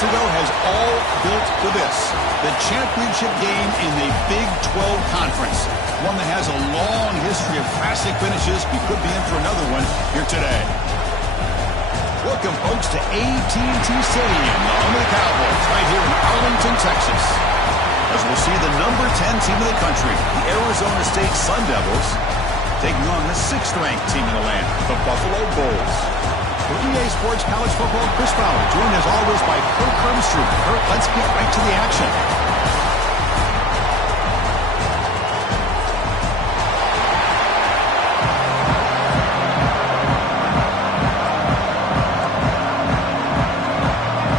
months ago has all built to this. The championship game in the Big 12 Conference. One that has a long history of classic finishes. We could be in for another one here today. Welcome, folks, to AT&T Stadium, the home of the Cowboys, right here in Arlington, Texas. As we'll see the number 10 team in the country, the Arizona State Sun Devils, taking on the 6th-ranked team in the land, the Buffalo Bulls. For EA Sports College Football, Chris Fowler, joined as always by Kirk Hermstrom. Kirk, let's get right to the action.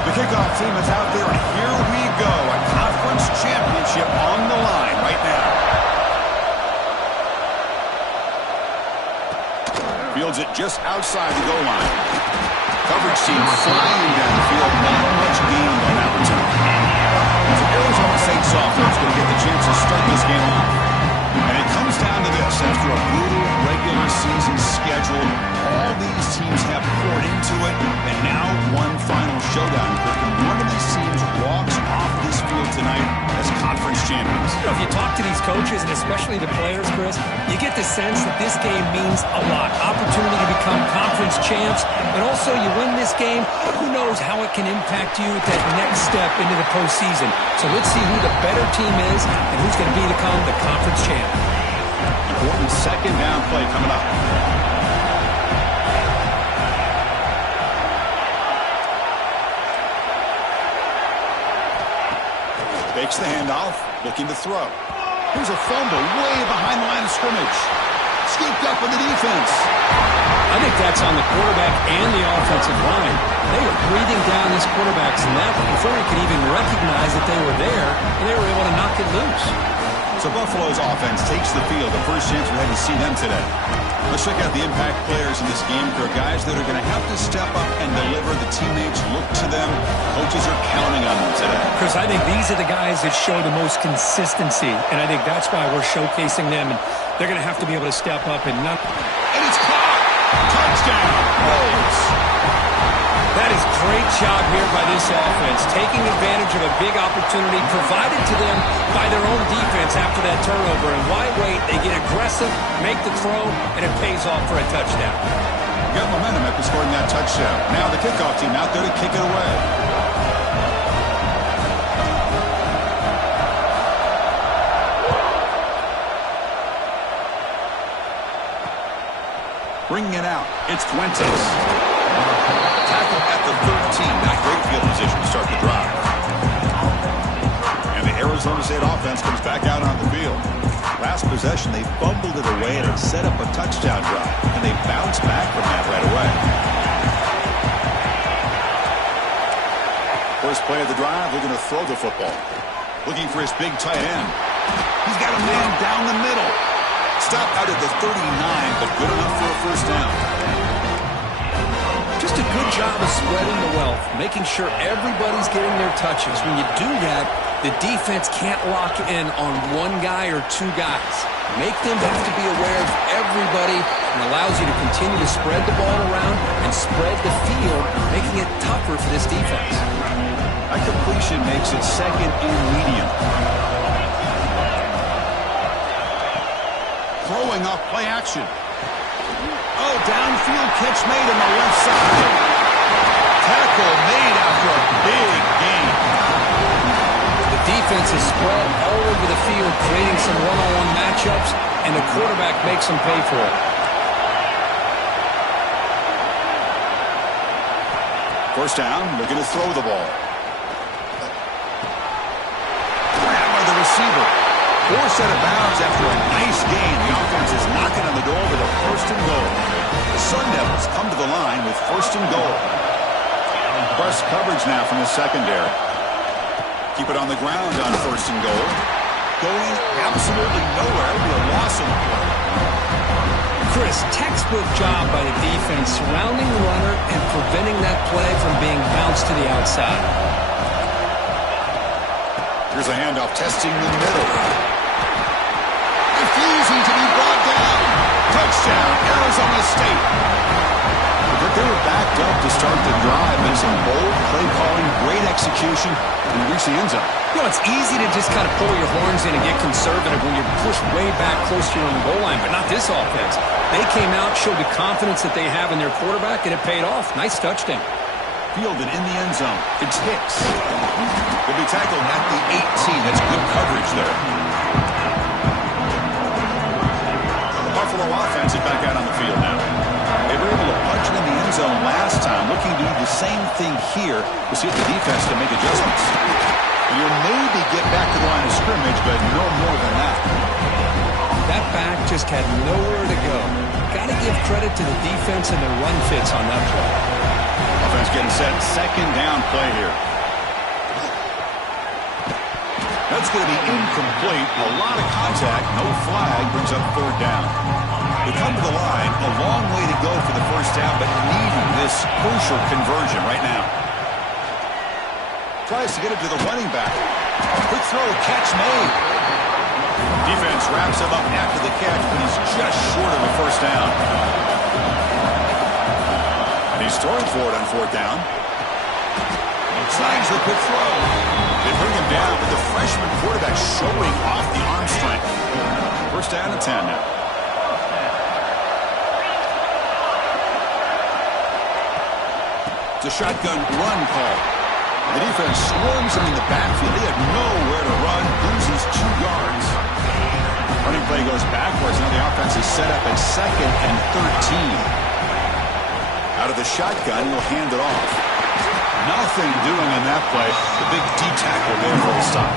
The kickoff team is out there, and here we go. A conference championship on the line right now. Fields it just outside the goal line. Coverage team flying downfield. Not much gain on that return. So Arizona State's offense going to get the chance to start this game off. And it comes down to this. After a brutal regular season schedule, all these teams have poured into it. And now one final showdown. One of these teams walks off this field tonight as conference champions. You know, if you talk to these coaches, and especially the players, Chris, you get the sense that this game means a lot. Opportunity to become conference champs, and also you win this game, who knows how it can impact you at that next step into the postseason. So let's see who the better team is and who's going to become the conference champ. Important second down play coming up. Takes the handoff, looking to throw. Here's a fumble way behind the line of scrimmage. Scooped up with the defense. I think that's on the quarterback and the offensive line. They were breathing down this quarterback's neck before he could even recognize that they were there, and they were able to knock it loose. So Buffalo's offense takes the field. The first chance we had to see them today. Let's check out the impact players in this game. There are guys that are going to have to step up and deliver. The teammates look to them. Coaches are counting on them today. Chris, I think these are the guys that show the most consistency, and I think that's why we're showcasing them. And they're going to have to be able to step up and not. And it's caught. Touchdown. Bulls. That is great job here by this offense, taking advantage of a big opportunity provided to them by their own defense after that turnover. And why wait? They get aggressive, make the throw, and it pays off for a touchdown. Got momentum after scoring that touchdown. Now the kickoff team out there to kick it away. Bringing it out. It's Fuentes. Tackle at the 13. Not great field position to start the drive. And the Arizona State offense comes back out on the field. Last possession, they fumbled it away and it set up a touchdown drive. And they bounced back from that right away. First play of the drive, they're going to throw the football. Looking for his big tight end. He's got a man down the middle. Stop out at the 39, but good enough for a first down. Just a good job of spreading the wealth, making sure everybody's getting their touches. When you do that, the defense can't lock in on one guy or two guys. Make them have to be aware of everybody and allows you to continue to spread the ball around and spread the field, making it tougher for this defense. A completion makes it second and medium. Throwing off play action. Oh, downfield catch made on the left side. Tackle made after a big gain. The defense is spread all over the field, creating some one-on-one matchups, and the quarterback makes them pay for it. First down, looking to throw the ball. Grab by the receiver. Forced out of bounds after a nice gain. The offense is knocking on the door with a first and goal. The Sun Devils come to the line with first and goal. Press coverage now from the secondary. Keep it on the ground on first and goal. Going absolutely nowhere. It'll be a loss of the play. Chris, textbook job by the defense, surrounding the runner and preventing that play from being bounced to the outside. Here's a handoff, testing the middle. Refusing to be brought down. Touchdown, Arizona State. But they were backed up to start the drive, and some bold play calling, great execution, and reach the end zone. You know, it's easy to just kind of pull your horns in and get conservative when you're pushed way back close to your own goal line, but not this offense. They came out, showed the confidence that they have in their quarterback, and it paid off. Nice touchdown. Fielded in the end zone. It's Hicks. He'll be tackled at the 18. That's good coverage there. The Buffalo offense is back out on the field now. They were able to punch it in the end zone last time, looking to do the same thing here to see if the defense can make adjustments. You'll maybe get back to the line of scrimmage, but no more than that. That back just had nowhere to go. Got to give credit to the defense and their run fits on that play. Offense getting set. Second down play here. That's going to be incomplete. A lot of contact. No flag. Brings up third down. They come to the line. A long way to go for the first down, but needing this crucial conversion right now. Tries to get it to the running back. Quick throw. Catch made. Defense wraps him up after the catch, but he's just short of the first down. And he's throwing for it on fourth down. Signs the quick throw. They bring him down with the freshman quarterback showing off the arm strength. First down and 10 now. It's a shotgun run call. The defense swarms him in the backfield. They have nowhere to run. Loses 2 yards. Running play goes backwards. Now the offense is set up at 2nd and 13. Out of the shotgun, he'll hand it off. Nothing doing in that play. The big D tackle there for the stop.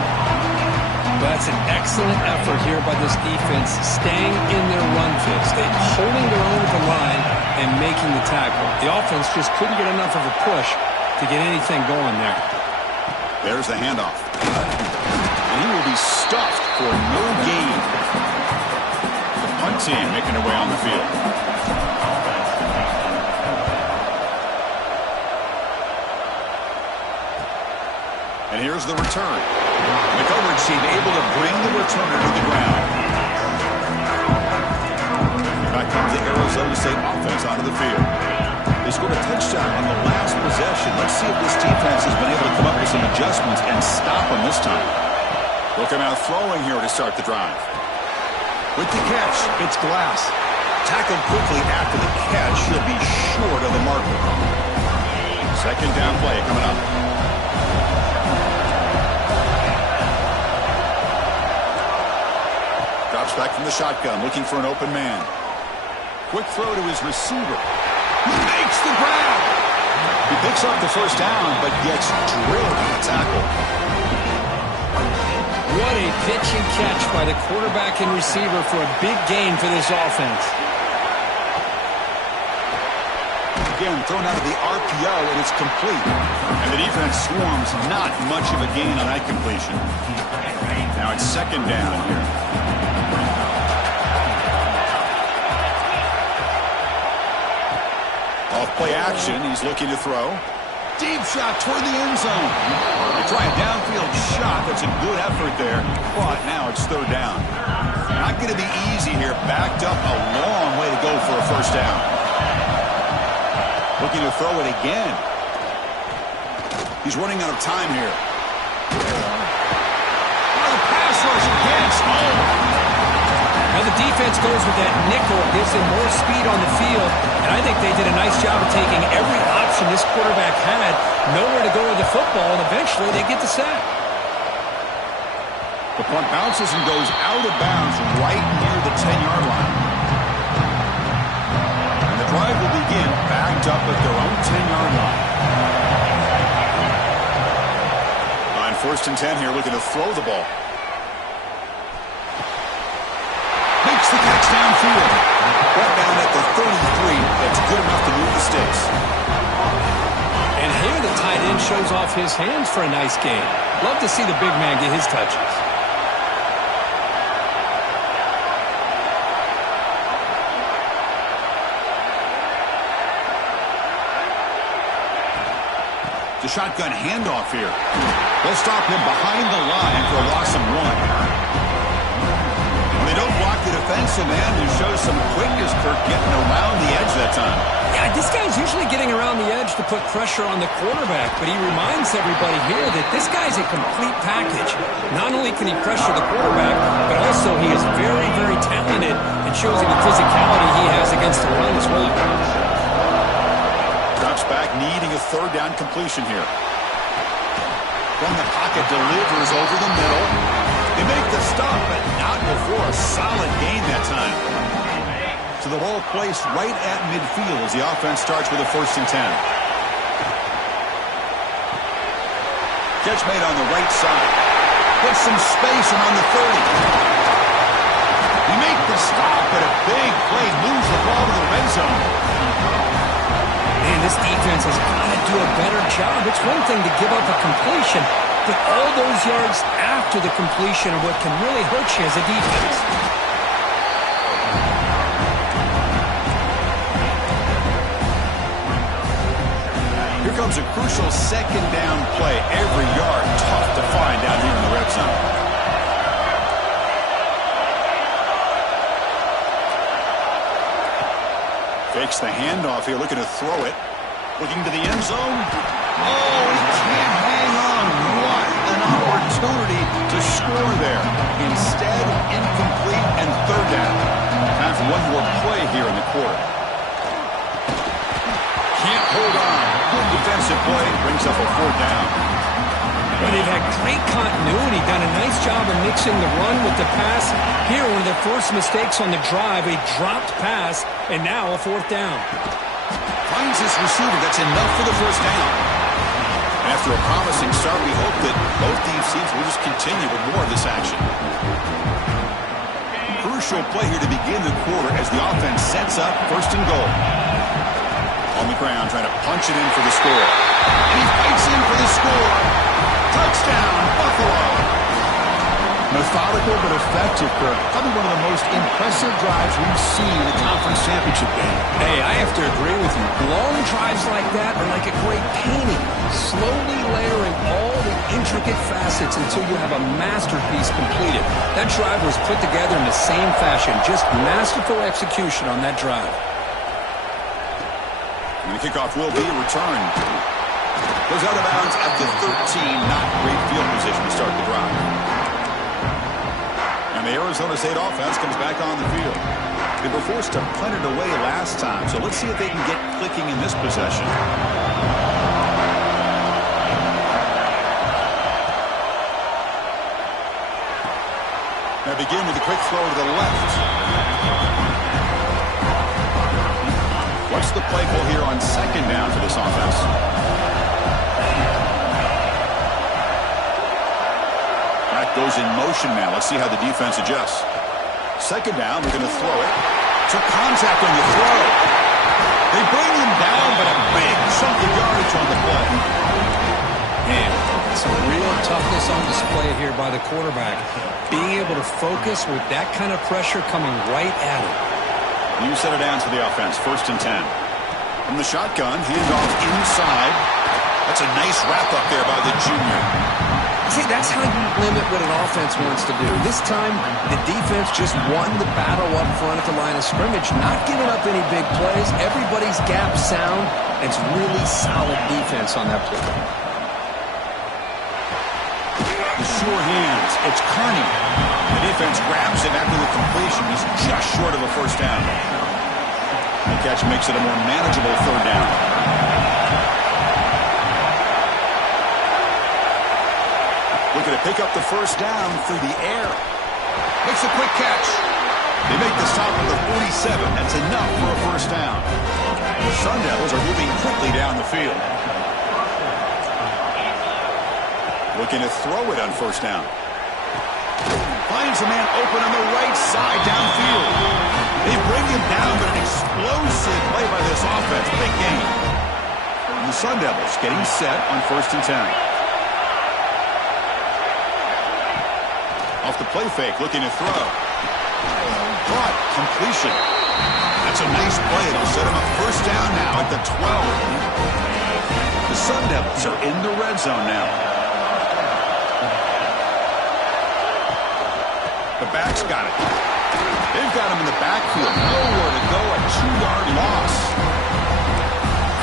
That's an excellent effort here by this defense, staying in their run fits. They're holding their own at the line and making the tackle. The offense just couldn't get enough of a push to get anything going there. There's the handoff. And he will be stuffed for no gain. The punt team making their way on the field. And here's the return. The coverage team able to bring the returner to the ground. Back comes the Arizona State offense onto the field. They scored a touchdown on the last possession. Let's see if this defense has been able to come up with some adjustments and stop them this time. They'll come out throwing here to start the drive. With the catch, it's Glass. Tackled quickly after the catch. He'll be short of the marker. Second down play coming up. Drops back from the shotgun, looking for an open man. Quick throw to his receiver. He makes the grab. He picks up the first down, but gets drilled on the tackle. What a pitch and catch by the quarterback and receiver for a big gain for this offense. Again, thrown out of the RPO, and it's complete. And the defense swarms, not much of a gain on that completion. Now it's second down here. Off-play action, he's looking to throw. Deep shot toward the end zone. They try a downfield shot. That's a good effort there. But now it's third down. Not going to be easy here. Backed up a long way to go for a first down. Looking to throw it again. He's running out of time here. Oh, the pass rush against. Now the defense goes with that nickel, gives them more speed on the field, and I think they did a nice job of taking every option this quarterback had, nowhere to go with the football, and eventually they get the sack. The punt bounces and goes out of bounds right near the 10-yard line. And the drive will begin backed up at their own 10-yard line. On first and 10 here, looking to throw the ball. Makes the catch downfield. Brought down at the 33. That's good enough to move the sticks. And here the tight end shows off his hands for a nice game. Love to see the big man get his touches. The shotgun handoff here. They'll stop him behind the line for a loss of 1. When they don't block the defensive end, who shows some quickness, Kirk, getting around the edge that time. Yeah, this guy's usually getting around the edge to put pressure on the quarterback, but he reminds everybody here that this guy's a complete package. Not only can he pressure the quarterback, but also he is very, very talented and shows you the physicality he has against the run as well. Drops back, needing a third down completion here. From the pocket, delivers over the middle. They make the stop, but not before a solid gain that time. So the ball placed right at midfield as the offense starts with a 1st and 10. Catch made on the right side. Gets some space around the 30. You make the stop, but a big play moves the ball to the red zone. Man, this defense has got to do a better job. It's one thing to give up a completion, but all those yards after the completion are what can really hurt you as a defense. Here comes a crucial 2nd down play. Every yard tough to find down here in the red zone. Fakes the handoff here, looking to throw it. Looking to the end zone. Oh, he can't hang on. What an opportunity to score there. Instead, incomplete and 3rd down. Time for one more play here in the quarter. Can't hold on. Good defensive play. Brings up a 4th down. Well, they've had great continuity, done a nice job of mixing the run with the pass. Here, one of their first mistakes on the drive, a dropped pass, and now a 4th down. Finds his receiver. That's enough for the 1st down. After a promising start, we hope that both these teams will just continue with more of this action. Crucial play here to begin the quarter as the offense sets up 1st and goal. On the ground, trying to punch it in for the score. And he fights in for the score. Touchdown, Buffalo. Methodical but effective, Kirk. Probably one of the most impressive drives we've seen in a conference championship game. Hey, I have to agree with you. Long drives like that are like a great painting. Slowly layering all the intricate facets until you have a masterpiece completed. That drive was put together in the same fashion. Just masterful execution on that drive. And the kickoff will be returned. Goes out of bounds at the 13. Not great field position to start the drive. And the Arizona State offense comes back on the field. They were forced to punt it away last time, so let's see if they can get clicking in this possession. Now begin with a quick throw to the left. What's the play call here on 2nd down for this offense? That goes in motion now. Let's see how the defense adjusts. 2nd down, we're going to throw it. Took contact on the throw. They bring him down, but a big chunk of yardage on the play. And some real toughness on display here by the quarterback. Being able to focus with that kind of pressure coming right at him. You set it down to the offense, 1st and 10. From the shotgun, handoff inside. That's a nice wrap-up there by the junior. See, that's how you limit what an offense wants to do. This time, the defense just won the battle up front at the line of scrimmage, not giving up any big plays. Everybody's gap sound. It's really solid defense on that play. The sure hands. It's Kearney. The defense grabs him after the completion. He's just short of a 1st down. The catch makes it a more manageable 3rd down. Looking to pick up the 1st down through the air. Makes a quick catch. They make the stop at the 47. That's enough for a 1st down. The Sun Devils are moving quickly down the field. Looking to throw it on 1st down. Finds a man open on the right side downfield. They bring him down, but an explosive play by this offense. Big game. And the Sun Devils getting set on 1st and 10. Off the play fake, looking to throw. Caught, completion. That's a nice play. It'll set him up 1st down now at the 12. The Sun Devils are in the red zone now. The back's got it. They've got him in the backfield. Nowhere to go. A 2-yard loss.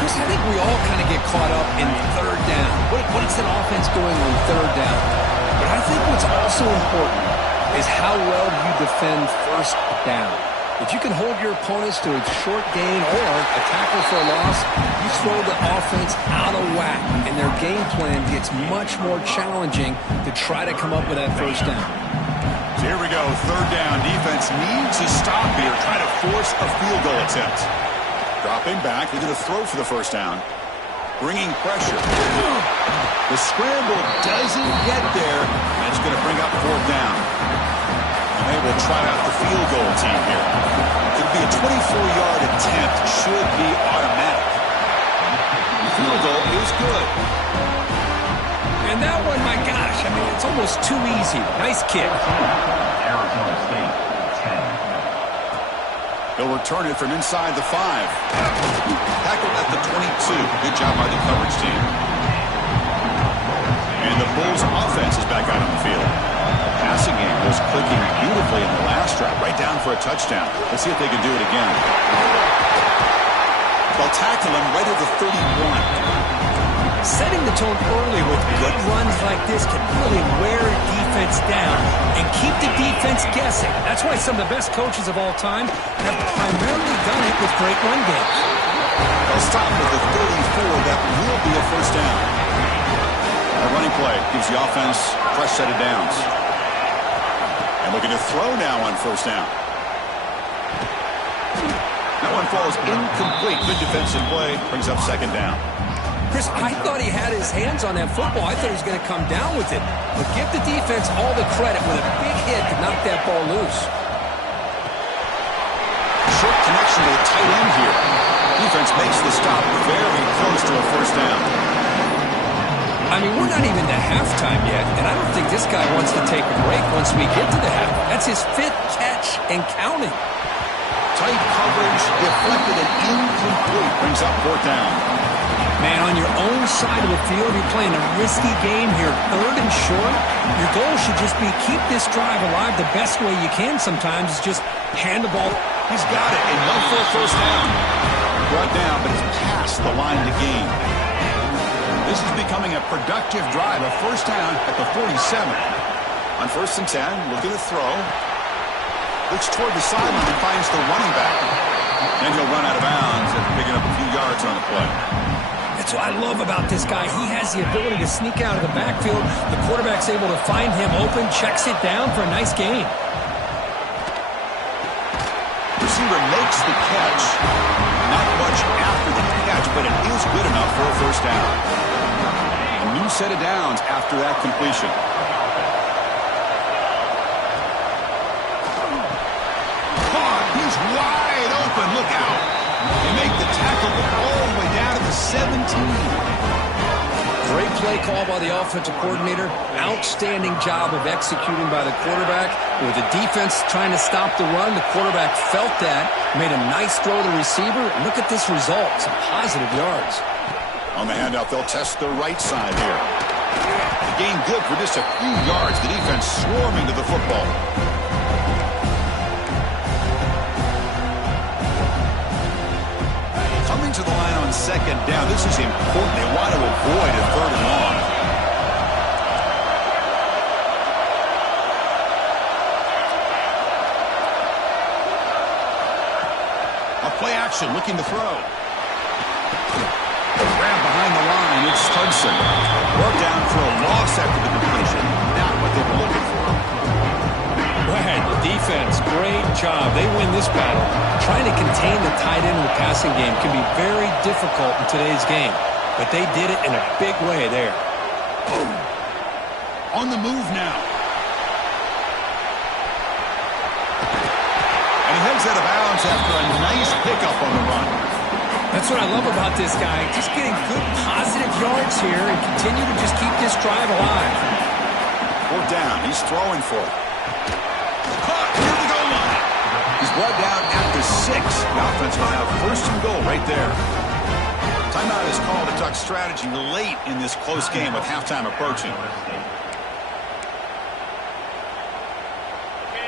Chris, I think we all kind of get caught up in third down. What is an offense doing on third down? But I think what's also important is how well you defend first down. If you can hold your opponents to a short gain or a tackle for a loss, you throw the offense out of whack, and their game plan gets much more challenging to try to come up with that first down. So here we go, third down. Defense needs to stop here, try to force a field goal attempt. Dropping back, they're going to throw for the first down. Bringing pressure. The scramble doesn't get there, and it's going to bring up fourth down. And they will try out the field goal team here. Could be a 24-yard attempt, should be automatic. The field goal is good. And that one, my gosh, I mean, it's almost too easy. Nice kick. Arizona State, 10. They'll return it from inside the 5. Tackled at the 22. Good job by the coverage team. And the Bulls offense is back out on the field. Passing game was clicking beautifully in the last drive, right down for a touchdown. Let's see if they can do it again. They'll tackle him right at the 31. Setting the tone early with good runs like this can really wear a defense down and keep the defense guessing. That's why some of the best coaches of all time have primarily done it with great run games. They'll stop at the 34. That will be a first down. A running play gives the offense a fresh set of downs. And looking to throw now on first down. That one falls incomplete. Good defensive play. Brings up second down. Chris, I thought he had his hands on that football. I thought he was going to come down with it. But give the defense all the credit with a big hit to knock that ball loose. Short connection to the tight end here. Defense makes the stop very close to a first down. I mean, we're not even to halftime yet, and I don't think this guy wants to take a break once we get to the half. That's his 5th catch and counting. Tight coverage, deflected and incomplete. Brings up fourth down. Man, on your own side of the field, you're playing a risky game here, third and short. Your goal should just be keep this drive alive the best way you can sometimes is just hand the ball. He's got it, and one for a first down. Brought down, but it's past the line to gain. This is becoming a productive drive, a first down at the 47. On first and 10, looking to throw. Looks toward the sideline and finds the running back. And he'll run out of bounds after picking up a few yards on the play. That's what I love about this guy. He has the ability to sneak out of the backfield. The quarterback's able to find him open, checks it down for a nice gain. Receiver makes the catch. Not much after the catch, but it is good enough for a first down. A new set of downs after that completion. Caught. He's wide open. Look out. They make the tackle all the way down to the 17. Great play call by the offensive coordinator. Outstanding job of executing by the quarterback. With the defense trying to stop the run, the quarterback felt that, made a nice throw to the receiver. Look at this result. Some positive yards. On the handout, they'll test the right side here. The gain good for just a few yards. The defense swarming to the football. Coming to the line on second down. This is important. They want to avoid a third and long. A play action, looking to throw. Grab behind the line. It's Hudson. Brought down for a loss after the completion. Not what they were looking for. Right, the defense, great job. They win this battle. Trying to contain the tight end in the passing game can be very difficult in today's game, but they did it in a big way there. On the move now. And he heads out of bounds after a nice pickup on the run. That's what I love about this guy. Just getting good positive yards here and continue to just keep this drive alive. Fourth down. He's throwing for it. Caught near the goal line. He's brought down at the 6. The offense will have first and goal right there. Timeout is called to talk strategy late in this close game with halftime approaching.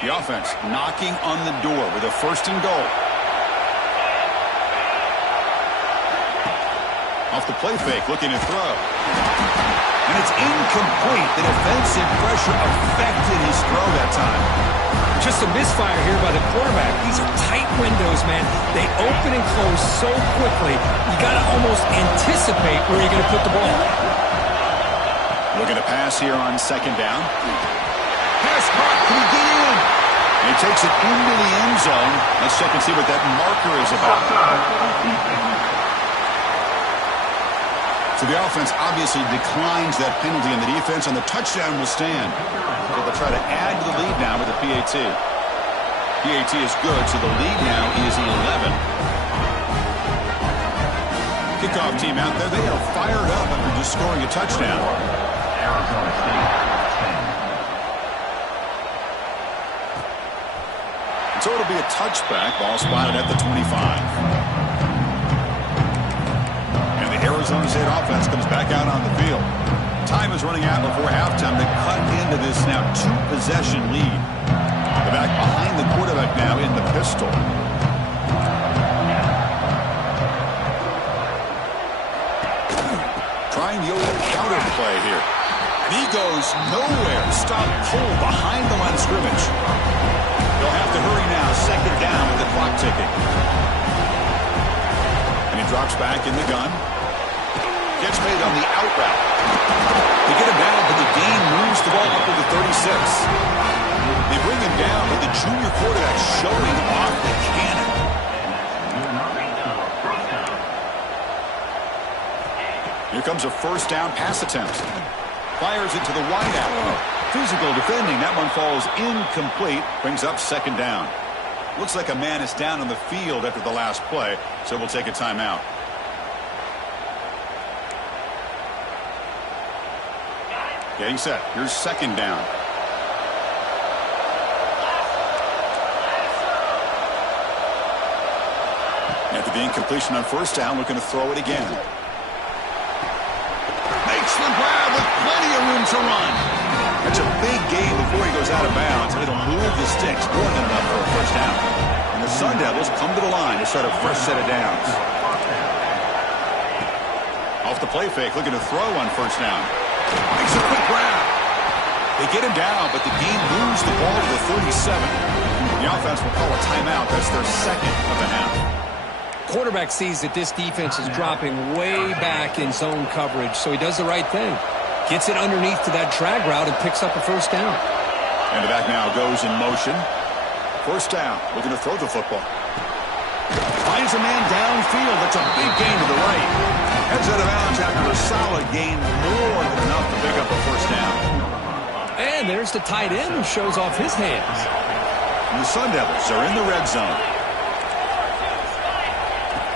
The offense knocking on the door with a first and goal. Off the play fake, looking to throw. And it's incomplete. The defensive pressure affected his throw that time. Just a misfire here by the quarterback. These are tight windows, man. They open and close so quickly. You got to almost anticipate where you're going to put the ball. Looking to pass here on second down. Pass caught. Can he get in? And he takes it into the end zone. Let's check and see what that marker is about. So the offense obviously declines that penalty, and the defense on the touchdown will stand. So they'll try to add to the lead now with the PAT. PAT is good, so the lead now is 11. Kickoff team out there. They are fired up after just scoring a touchdown. Arizona State, 10. So it'll be a touchback. Ball spotted at the 25. Arizona State offense comes back out on the field. Time is running out before halftime to cut into this now two-possession lead. The back behind the quarterback now in the pistol. Trying the old counter play here. And he goes nowhere. Stop pull behind the line of scrimmage. They'll have to hurry now. Second down with the clock ticking. And he drops back in the gun. Gets made on the out route. They get him down, but the gain moves the ball up to the 36. They bring him down, but the junior quarterback showing off the cannon. Here comes a first down pass attempt. Fires it to the wideout. Physical defending. That one falls incomplete. Brings up second down. Looks like a man is down on the field after the last play, so we'll take a timeout. Getting set. Here's second down. After the incompletion on first down, looking to throw it again. Makes the grab with plenty of room to run. That's a big gain before he goes out of bounds. It'll move the sticks more than enough for a first down. And the Sun Devils come to the line to start a fresh set of downs. Off the play fake, looking to throw on first down. Makes a quick grab. They get him down, but the game moves the ball to the 37. The offense will call a timeout. That's their second of the half. Quarterback sees that this defense is dropping way back in zone coverage, so he does the right thing. Gets it underneath to that drag route and picks up a first down. And the back now goes in motion. First down, looking to throw the football. Finds a man downfield. That's a big gain to the right. Heads out of bounds after a solid gain, more than enough to pick up a first down. And there's the tight end who shows off his hands. And the Sun Devils are in the red zone.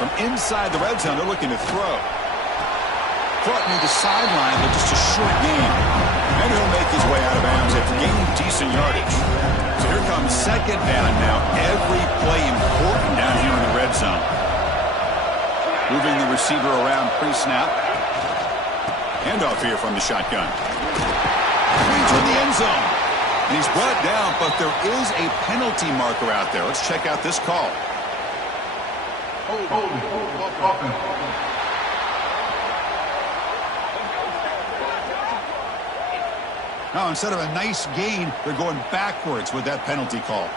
From inside the red zone, they're looking to throw. Caught near the sideline, but just a short gain. And he'll make his way out of bounds after gaining decent yardage. So here comes second down now. Every play important down here in the red zone. Moving the receiver around pre-snap. Handoff here from the shotgun. Into the end zone. And he's brought down, but there is a penalty marker out there. Let's check out this call. Now, instead of a nice gain, they're going backwards with that penalty call.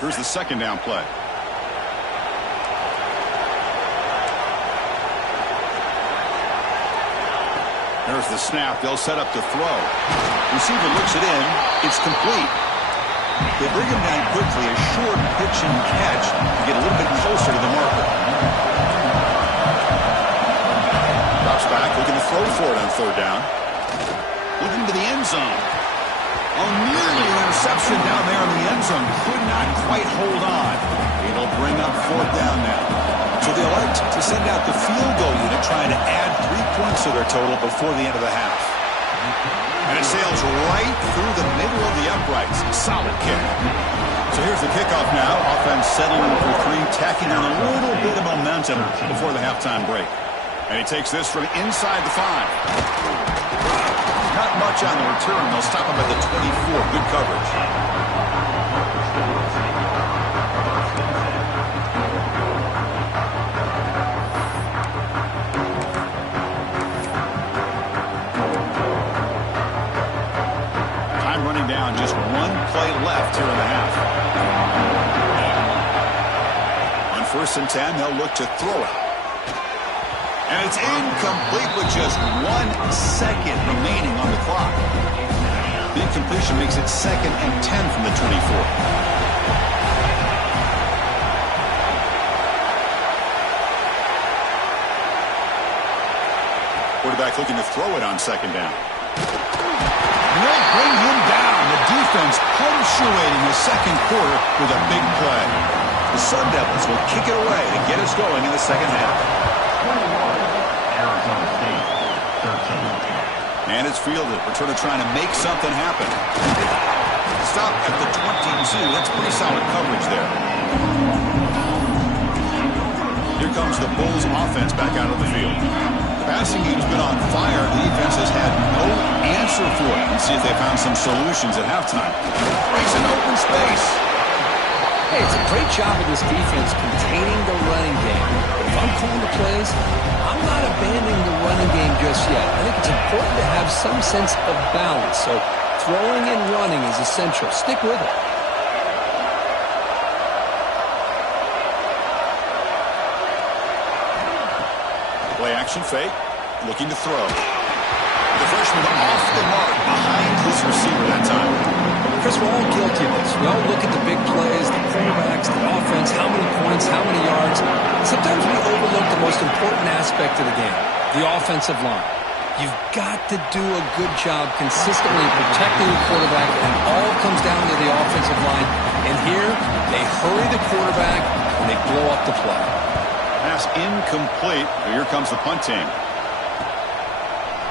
Here's the second down play. There's the snap. They'll set up to throw. Receiver looks it in. It's complete. They bring him down quickly. A short pitch and catch to get a little bit closer to the marker. Drops back, looking to throw for it on third down. Looking to the end zone. Oh, nearly an interception down there in the end zone. Could not quite hold on. It'll bring up fourth down now. So they elect to send out the field goal unit, trying to add 3 points to their total before the end of the half. And it sails right through the middle of the uprights. Solid kick. So here's the kickoff now. Offense settling for three, tacking on a little bit of momentum before the halftime break. And he takes this from inside the 5. Not much on the return. They'll stop him at the 24. Good coverage. 1st and 10, they'll look to throw it. And it's incomplete with just 1 second remaining on the clock. The incompletion makes it 2nd and 10 from the 24. Quarterback looking to throw it on 2nd down. And they'll bring him down. The defense punctuating the 2nd quarter with a big play. The Sun Devils will kick it away to get us going in the 2nd half. Arizona State, 13. And it's fielded. Returner trying to make something happen. Stop at the 22. That's pretty solid coverage there. Here comes the Bulls offense back out of the field. The passing game's been on fire. The defense has had no answer for it. Let's see if they found some solutions at halftime. Breaks an open space. Hey, it's a great job of this defense containing the running game. But if I'm calling the plays, I'm not abandoning the running game just yet. I think it's important to have some sense of balance. So throwing and running is essential. Stick with it. Play action fake. Looking to throw. The freshman off the mark behind his receiver that time. Chris, we're all guilty of this. We all look at the big plays, the quarterbacks, the offense, how many points, how many yards. Sometimes we overlook the most important aspect of the game, the offensive line. You've got to do a good job consistently protecting the quarterback, and all comes down to the offensive line. And here, they hurry the quarterback, and they blow up the play. Pass incomplete. Here comes the punt team.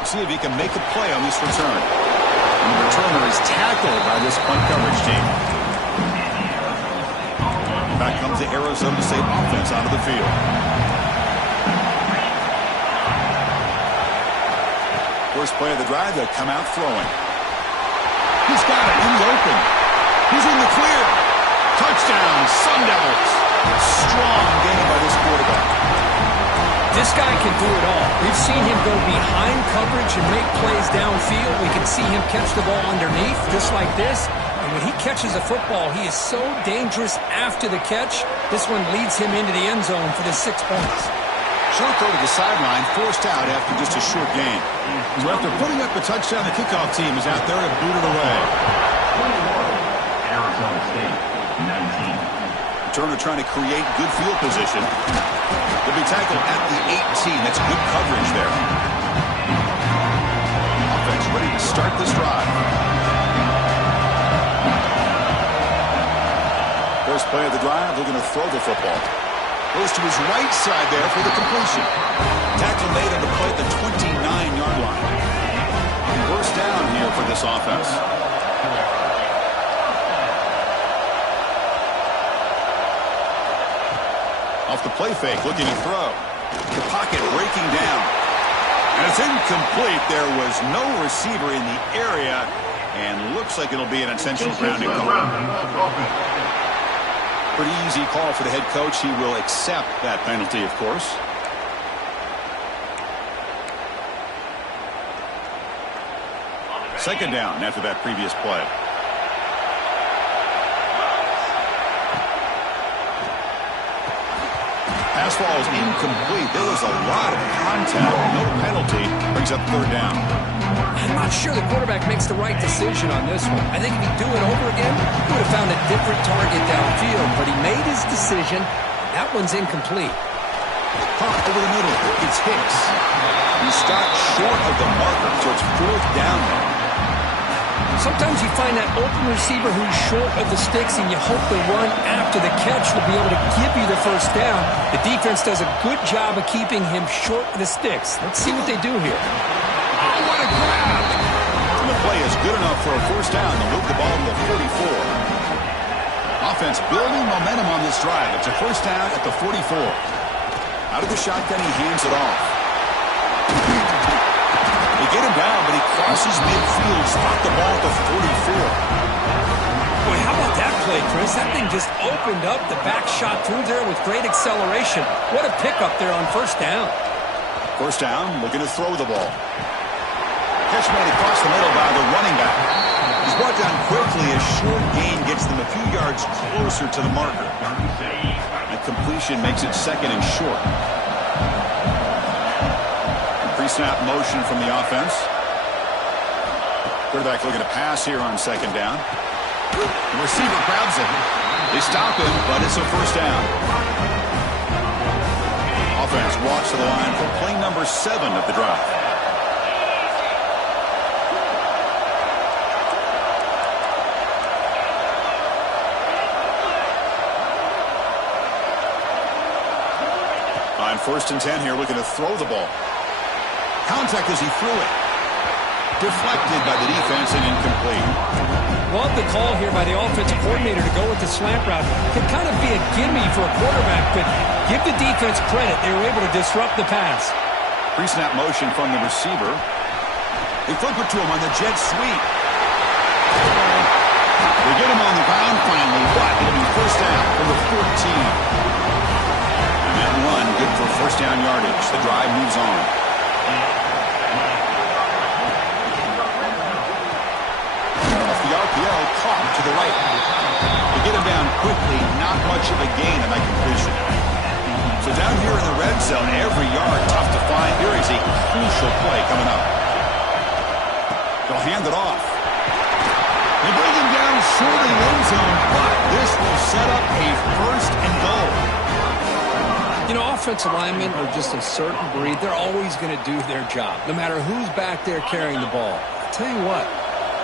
See if he can make a play on this return. And the returner is tackled by this punt coverage team. Back comes the Arizona State offense out of the field. First play of the drive, they'll come out throwing. He's got it in the open. He's in the clear. Touchdown, Sun Devils. Strong game by this quarterback. This guy can do it all. We've seen him go behind coverage and make plays downfield. We can see him catch the ball underneath, just like this. And when he catches a football, he is so dangerous after the catch. This one leads him into the end zone for the 6 points. Short throw to the sideline, forced out after just a short gain. So after putting up a touchdown, the kickoff team is out there and booted away. Arizona State, 19. Turner trying to create good field position. They'll be tackled at the 18. That's good coverage there. Offense ready to start this drive. First play of the drive, looking to throw the football. Goes to his right side there for the completion. Tackle made on the play at the 29-yard line. First down here for this offense. Off the play fake, looking to throw. The pocket breaking down. And it's incomplete. There was no receiver in the area. And looks like it'll be an intentional grounding call. Pretty easy call for the head coach. He will accept that penalty, of course. Second down after that previous play. Pass ball is incomplete. There was a lot of contact. No penalty. Brings up third down. I'm not sure the quarterback makes the right decision on this one. I think if he'd do it over again, he would have found a different target downfield. But he made his decision. That one's incomplete. Pump over the middle. It's Hicks. He stopped short of the marker, so it's fourth down now. Sometimes you find that open receiver who's short of the sticks, and you hope the run after the catch will be able to give you the first down. The defense does a good job of keeping him short of the sticks. Let's see what they do here. Oh, what a grab! And the play is good enough for a first down to move the ball to the 44. Offense building momentum on this drive. It's a first down at the 44. Out of the shotgun, he hands it off. They get him down, but he crosses midfield, spot the ball at the 44. Boy, how about that play, Chris? That thing just opened up. The back shot through there with great acceleration. What a pickup there on first down. First down, looking to throw the ball. Catch made across the middle by the running back. He's brought down quickly. A short gain gets them a few yards closer to the marker. That that completion makes it second and short. Pre-snap motion from the offense. Quarterback looking to pass here on second down. The receiver grabs it. They stop him, but it's a first down. Offense walks to the line for play number 7 of the drive. On 1st and 10 here, looking to throw the ball. Contact as he threw it. Deflected by the defense and incomplete. Love the call here by the offensive coordinator to go with the slant route. Can kind of be a gimme for a quarterback, but give the defense credit. They were able to disrupt the pass. Pre-snap motion from the receiver. They flip it to him on the jet sweep. They get him on the ground finally, but it'll be first down from the 14. And that run good for first down yardage. The drive moves on. RPO caught to the right. They get him down quickly, not much of a gain on that completion. So down here in the red zone, every yard tough to find. Here is a crucial play coming up. They'll hand it off. They bring him down short of the end zone, but this will set up a first and goal. You know, offensive linemen are just a certain breed. They're always going to do their job, no matter who's back there carrying the ball. I'll tell you what.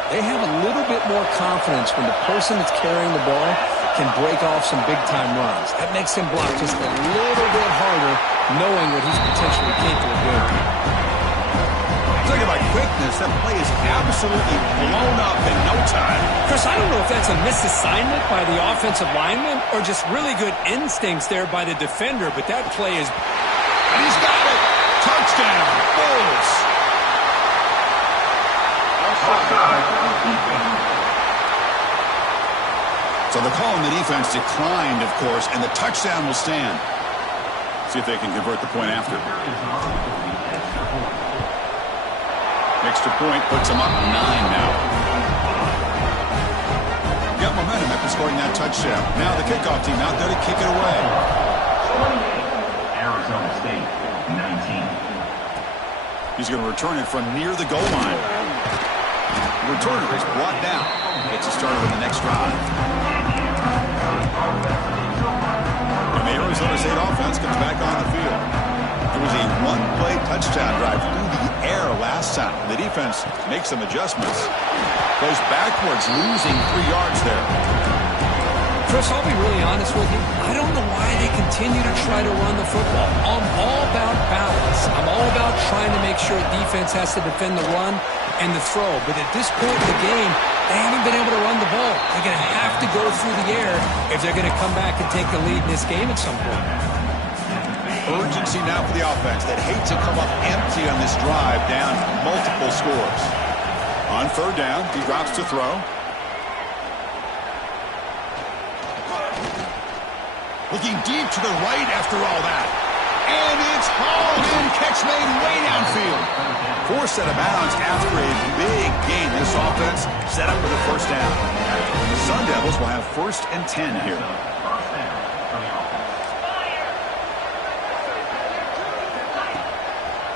They have a little bit more confidence when the person that's carrying the ball can break off some big-time runs. That makes him block just a little bit harder, knowing what he's potentially capable of doing. Talking about quickness, that play is absolutely blown up in no time. Chris, I don't know if that's a misassignment by the offensive lineman or just really good instincts there by the defender, but that play is... And he's got it! Touchdown! Bulls! So the call on the defense declined, of course, and the touchdown will stand. See if they can convert the point after. Extra point puts them up 9 now. Got momentum after scoring that touchdown. Now the kickoff team out there to kick it away. Arizona State, 19. He's going to return it from near the goal line. The returner is brought down. Gets us started with the next drive. And the Arizona State offense comes back on the field. It was a one-play touchdown drive through the air last time. The defense makes some adjustments. Goes backwards, losing 3 yards there. Chris, I'll be really honest with you. I don't know why they continue to try to run the football. I'm all about balance. I'm all about trying to make sure defense has to defend the run and the throw. But at this point in the game, they haven't been able to run the ball. They're going to have to go through the air if they're going to come back and take the lead in this game at some point. Urgency now for the offense that hates to come up empty on this drive, down multiple scores. On 3rd down, he drops to throw. Looking deep to the right after all that. And it's hauled in. Catch made way downfield. Forced out of bounds after a big gain. This offense set up with a first down. The Sun Devils will have 1st and 10 here.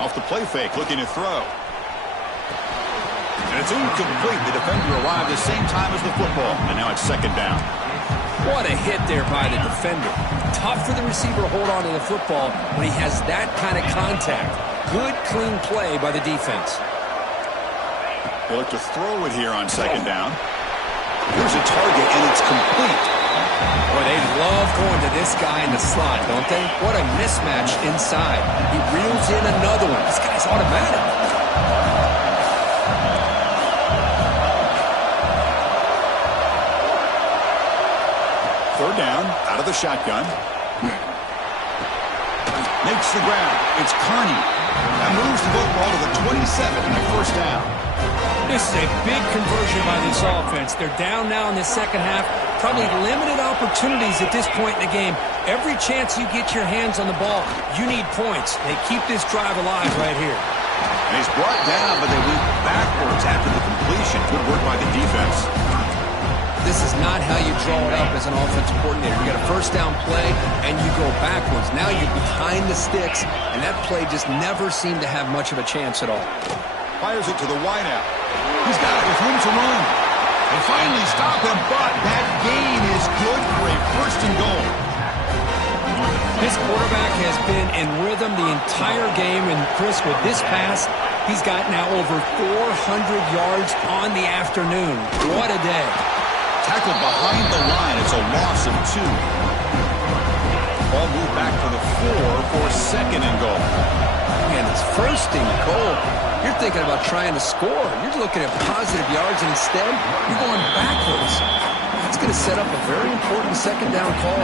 Off the play fake, looking to throw. And it's incomplete. The defender arrived the same time as the football. And now it's 2nd down. What a hit there by the defender. Tough for the receiver to hold on to the football when he has that kind of contact. Good, clean play by the defense. They look to throw it here on 2nd down. Here's a target, and it's complete. Boy, they love going to this guy in the slot, don't they? What a mismatch inside. He reels in another one. This guy's automatic. Third down, out of the shotgun. Makes the ground. It's Kearney. That moves the football to the 27 and a first down. This is a big conversion by this offense. They're down now in the second half. Probably limited opportunities at this point in the game. Every chance you get your hands on the ball, you need points. They keep this drive alive right here. And he's brought down, but they went backwards after the completion. Good work by the defense. This is not how you draw it up as an offensive coordinator. You got a first down play, and you go backwards. Now you're behind the sticks, and that play just never seemed to have much of a chance at all. Fires it to the wideout. He's got it with room to run. They finally stop him, but that gain is good for a first and goal. This quarterback has been in rhythm the entire game, and Chris, with this pass, he's got now over 400 yards on the afternoon. What a day. Tackled behind the line. It's a loss of 2. Ball moved back to the 4 for second and goal. Man, it's first and goal. You're thinking about trying to score. You're looking at positive yards, and instead, you're going backwards. That's going to set up a very important second down call.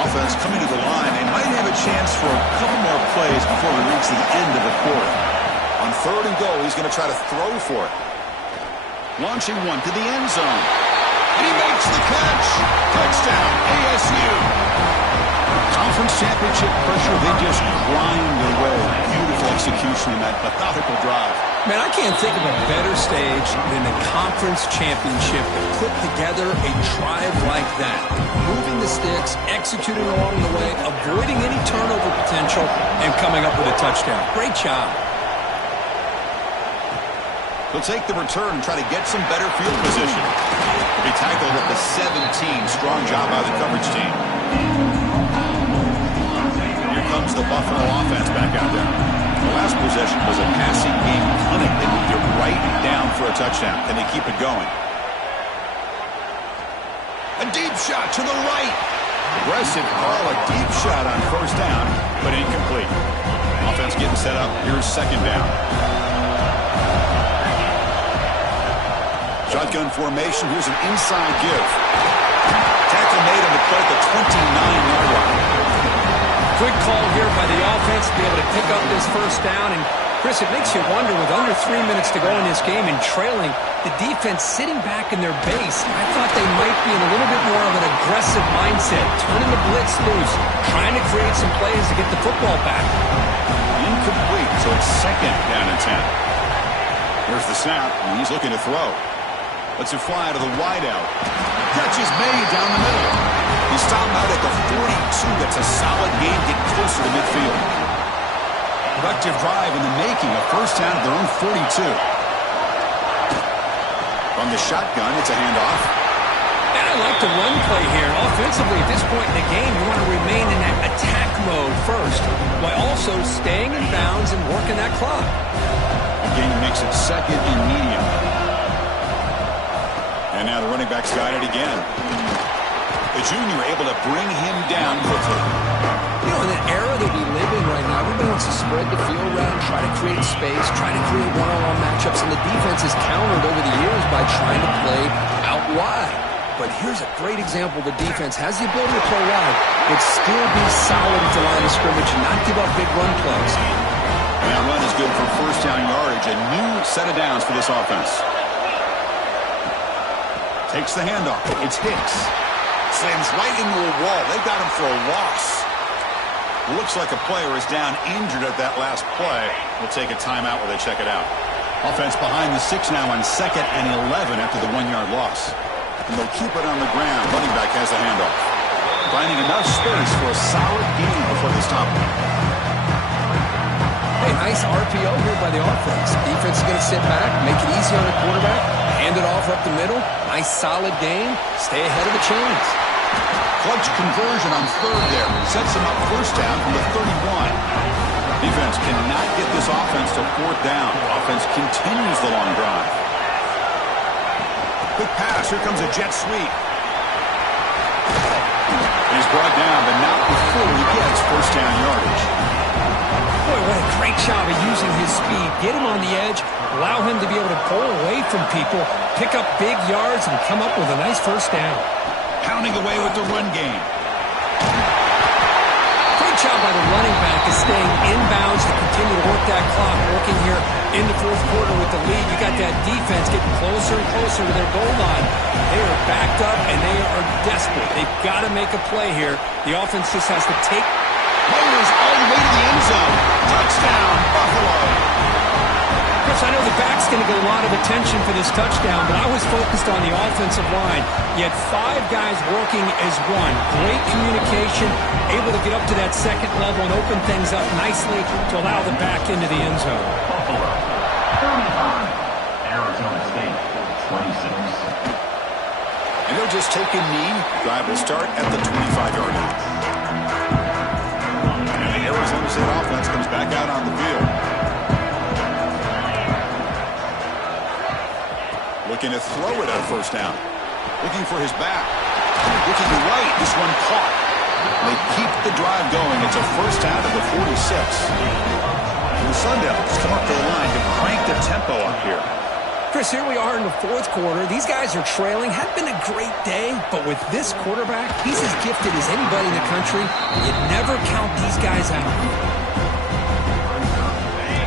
Offense coming to the line. They might have a chance for a couple more plays before we reach the end of the quarter. On third and goal, he's going to try to throw for it. Launching one to the end zone. And he makes the catch. Touchdown, ASU. Conference championship pressure, they just grind away. Beautiful execution in that methodical drive. Man, I can't think of a better stage than the conference championship to put together a drive like that. Moving the sticks, executing along the way, avoiding any turnover potential, and coming up with a touchdown. Great job. He'll take the return and try to get some better field position. He'll be tackled at the 17. Strong job by the coverage team. Here comes the Buffalo offense back out there. The last possession was a passing game clinic. They moved it right down for a touchdown. Can they keep it going? A deep shot to the right. Aggressive call, a deep shot on first down, but incomplete. Offense getting set up. Here's second down. Shotgun formation. Here's an inside give. Tackle made on the play at the 29-yard line. Quick call here by the offense to be able to pick up this first down. And, Chris, it makes you wonder, with under 3 minutes to go in this game and trailing, the defense sitting back in their base. I thought they might be in a little bit more of an aggressive mindset, turning the blitz loose, trying to create some plays to get the football back. Incomplete, so it's second down and 10. Here's the snap, and he's looking to throw. Lets it fly to the wideout. Catch is made down the middle. He's stopped out at the 42. That's a solid game. Get closer to midfield. Productive drive in the making. A first down at their own 42. From the shotgun, it's a handoff. And I like the run play here. Offensively, at this point in the game, you want to remain in that attack mode first, while also staying in bounds and working that clock. The game makes it second and medium. And now the running back's got it again. The junior able to bring him down quickly. You know, in the era that we live in right now, everybody wants to spread the field around, try to create space, try to create one-on-one matchups, and the defense has countered over the years by trying to play out wide. But here's a great example. The defense has the ability to play wide, but still be solid at the line of scrimmage and not give up big run plays. And that run is good for first down yardage. A new set of downs for this offense. Takes the handoff. It's Hicks. Slams right into a wall. They've got him for a loss. Looks like a player is down injured at that last play. We'll take a timeout where they check it out. Offense behind the 6 now on 2nd and 11 after the 1-yard loss. And they'll keep it on the ground. Running back has the handoff. Finding enough space for a solid gain before they stop him. Hey, nice RPO here by the offense. Defense is going to sit back, make it easy on the quarterback, hand it off up the middle. Nice solid gain. Stay ahead of the chains. Clutch conversion on third there. Sets him up first down from the 31. Defense cannot get this offense to fourth down. Offense continues the long drive. Quick pass. Here comes a jet sweep. He's brought down, but not before he gets first down yardage. Boy, what a great job of using his speed. Get him on the edge, allow him to be able to pull away from people, pick up big yards, and come up with a nice first down. Pounding away with the run game. Great job by the running back is staying inbounds to continue to work that clock, working here in the fourth quarter with the lead. You got that defense getting closer and closer to their goal line. They are backed up, and they are desperate. They've got to make a play here. The offense just has to take Runners all the way to the end zone. Touchdown, Buffalo. Chris, I know the back's going to get a lot of attention for this touchdown, but I was focused on the offensive line. You had 5 guys working as one. Great communication, able to get up to that second level and open things up nicely to allow the back into the end zone. Buffalo, 35. Arizona State, 26. And they'll just take a knee. Drive will start at the 25-yard line. And the Arizona State offense comes back out on the field. Looking to throw it on first down. Looking for his back. Looking right. This one caught. They keep the drive going. It's a first down at the 46. And the Sun Devils come up to the line to crank the tempo up here. Chris, here we are in the fourth quarter. These guys are trailing. Had been a great day, but with this quarterback, he's as gifted as anybody in the country. You never count these guys out.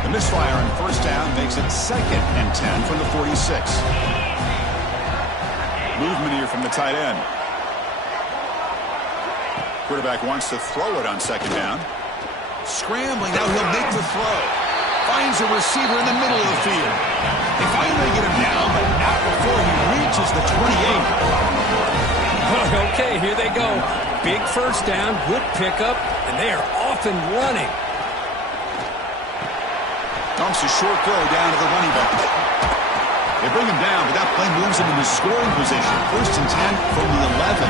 The misfire on first down makes it 2nd and 10 from the 46. Movement here from the tight end. Quarterback wants to throw it on second down. Scrambling, now he'll make the throw. Finds a receiver in the middle of the field. They finally get him down, but not before he reaches the 28. Okay, here they go. Big first down, good pickup, and they are off and running. Dumps a short throw down to the running back. They bring him down, but that play moves him into scoring position. 1st and 10 from the 11.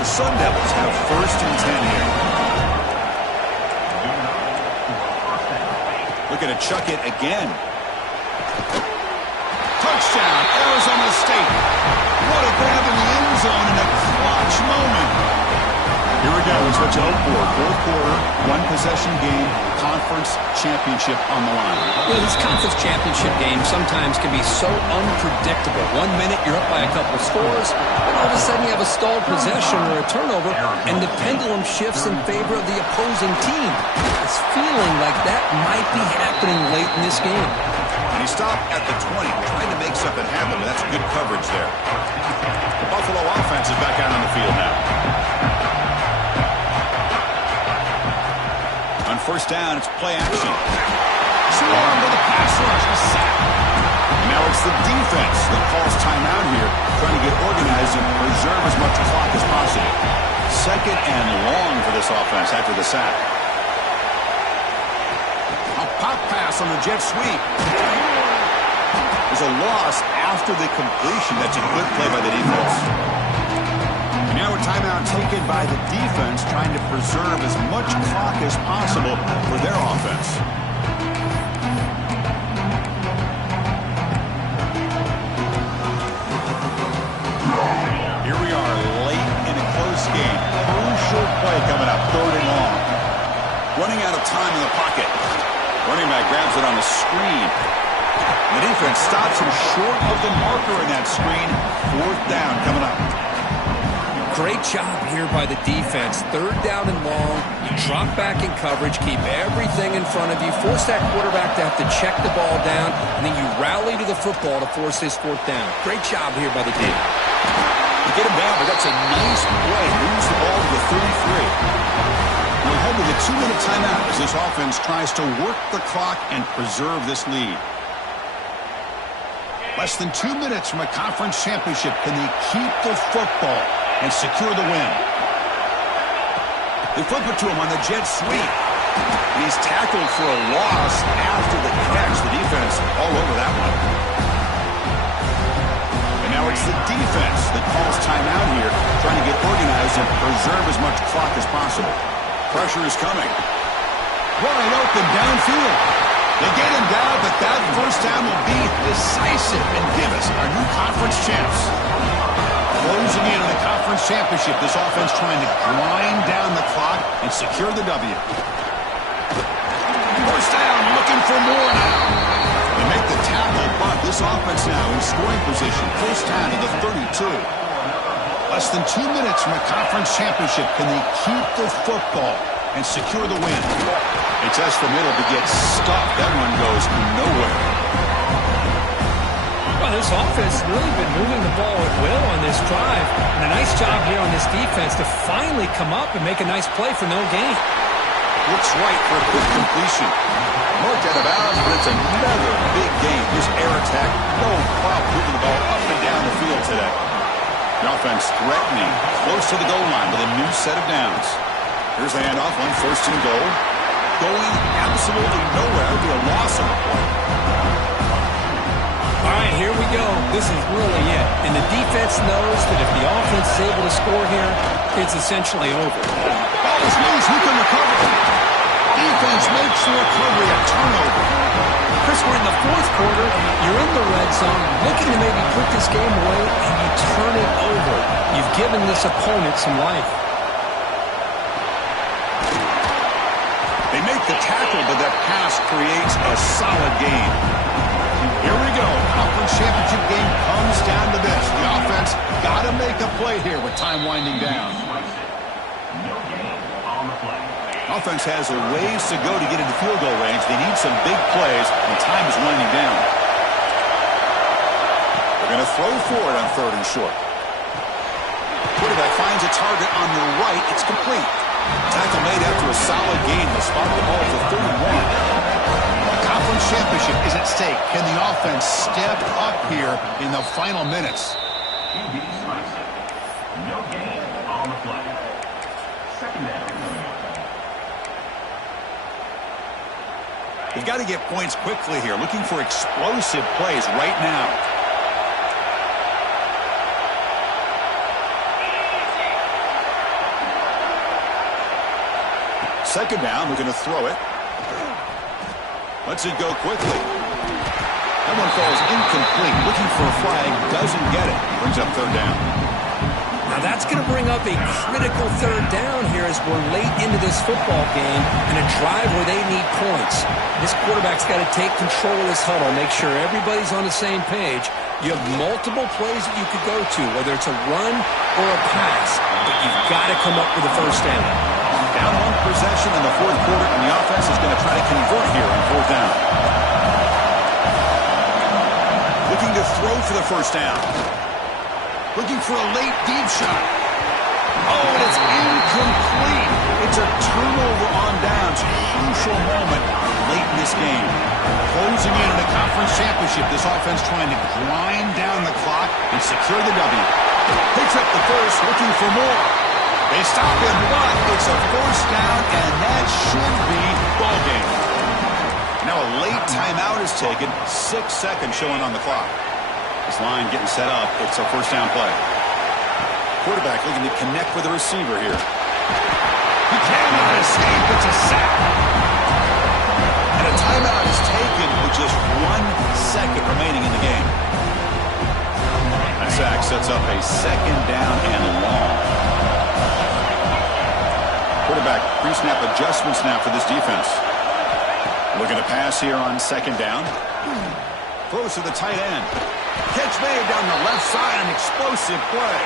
The Sun Devils have 1st and 10 here. Looking to chuck it again. Touchdown, Arizona State. What a grab in the end zone in a clutch moment. Here we go. It's what you hope for. Fourth quarter, 1-possession game, conference championship on the line. You know, these conference championship games sometimes can be so unpredictable. 1 minute you're up by a couple of scores, and all of a sudden you have a stalled possession or a turnover, and the pendulum shifts in favor of the opposing team. It's feeling like that might be happening late in this game. And he stopped at the 20, trying to make something happen, but that's good coverage there. The Buffalo offense is back out on the field now. On first down, it's play action. Swarm with a pass rush, a sack. And now it's the defense that calls timeout here, trying to get organized and preserve as much clock as possible. 2nd and long for this offense after the sack. A pop pass on the jet sweep. There's a loss after the completion. That's a good play by the defense. And now a timeout taken by the defense, trying to preserve as much clock as possible for their offense. Here we are late in a close game. Crucial play coming up, 3rd and long. Running out of time in the pocket. Running back grabs it on the screen. The defense stops him short of the marker in that screen. 4th down coming up. Great job here by the defense. 3rd down and long. You drop back in coverage, keep everything in front of you, force that quarterback to have to check the ball down, and then you rally to the football to force this 4th down. Great job here by the team. You get him down, but that's a nice play. Moves the ball to the 33. We'll head to the 2-minute timeout as this offense tries to work the clock and preserve this lead. Less than 2 minutes from a conference championship. Can they keep the football and secure the win? They flip it to him on the jet sweep. He's tackled for a loss after the catch. The defense all over that one. And now it's the defense that calls timeout here, trying to get organized and preserve as much clock as possible. Pressure is coming. Wide open downfield. They get him down, but that first down will be decisive and give us our new conference champs. Closing in on the conference championship, this offense trying to grind down the clock and secure the W. First down, looking for more now. They make the tackle, but this offense now in scoring position. First down to the 32. Less than 2 minutes from a conference championship. Can they keep the football and secure the win? They test the middle to get stuffed. That one goes nowhere. Well, this offense has really been moving the ball at will on this drive. And a nice job here on this defense to finally come up and make a nice play for no gain. Looks right for a quick completion. Marked out of bounds, but it's another big game. This air attack, no problem moving the ball up and down the field today. The offense threatening, close to the goal line with a new set of downs. Here's the handoff on 1st and goal. Going absolutely nowhere. It would be a loss of a play. All right, here we go. This is really it. And the defense knows that if the offense is able to score here, it's essentially over. Ball is loose. Who can recover? Defense makes the recovery a turnover. Chris, we're in the 4th quarter. You're in the red zone, looking to maybe put this game away, and you turn it over. You've given this opponent some life. They make the tackle, but that pass creates a solid game. Here we go. Conference championship game comes down to this. The offense got to make a play here with time winding down. No gain on the play. Offense has a ways to go to get into field goal range. They need some big plays, and time is winding down. They're going to throw for it on 3rd and short. Quarterback finds a target on the right. It's complete. Tackle made after a solid gain. They spot the ball to 31. Conference championship is at stake. Can the offense step up here in the final minutes? QB strikes it. No gain on the play. 2nd down. They've got to get points quickly here. Looking for explosive plays right now. Second down, we're going to throw it. Lets it go quickly. That one falls incomplete. Looking for a flag, doesn't get it. Brings up 3rd down. Now that's going to bring up a critical 3rd down here as we're late into this football game in a drive where they need points. This quarterback's got to take control of this huddle, make sure everybody's on the same page. You have multiple plays that you could go to, whether it's a run or a pass, but you've got to come up with a 1st down. Down 1 possession in the 4th quarter, and the offense is going to try to convert here on 4th down. Looking to throw for the 1st down. Looking for a late deep shot. Oh, and it's incomplete. It's a turnover on downs. Crucial moment late in this game. Closing in a conference championship, this offense trying to grind down the clock and secure the W. Picks up the first, looking for more. They stop him, but it's a 1st down, and that should be ball game. Now a late timeout is taken. 6 seconds showing on the clock. This line getting set up. It's a 1st down play. Quarterback looking to connect with the receiver here. He cannot escape. It's a sack. And a timeout is taken with just 1 second remaining in the game. That sack sets up a 2nd down and long. Quarterback pre-snap adjustments now for this defense. Looking to pass here on 2nd down. Throws to the tight end. Catch made down the left side, an explosive play.